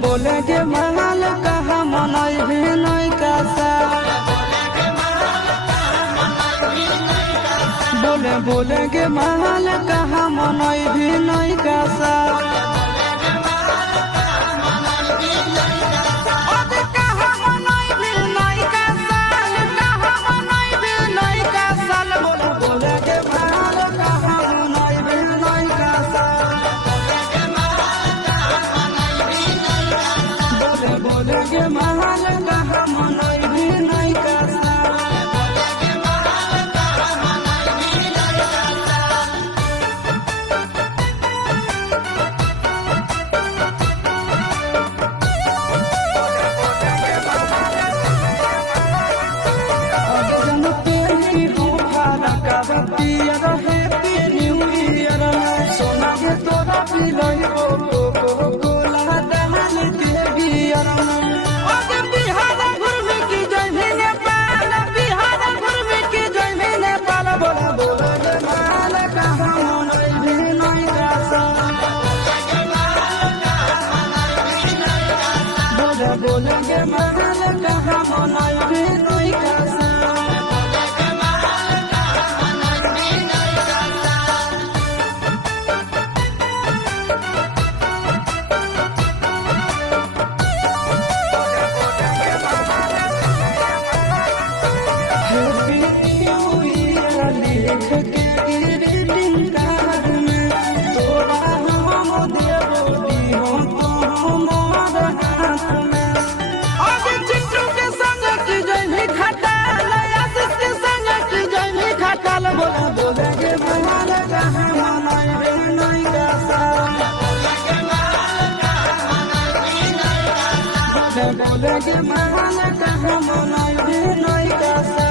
बोले के महल कहा मनई भी नहीं कासा बोले के महल कहा मनई भी नहीं कासा के महल कहा मनई भी नहीं कासा सोना के तोरा पिलई कोला दहन के बियर बोले के महल कहा मनई भी नहीं कासा लिख के ग्रीटिंग कार्ड में तोरा हम देबो दिहो तो हमार हाथ में आज चिट्टू के संग की जइनी खटाल आशीष के संग की जइनी खटाल बोले के महल कहा मनई भी नहीं कासा बोले के महल कहा मनई भी नहीं कासा।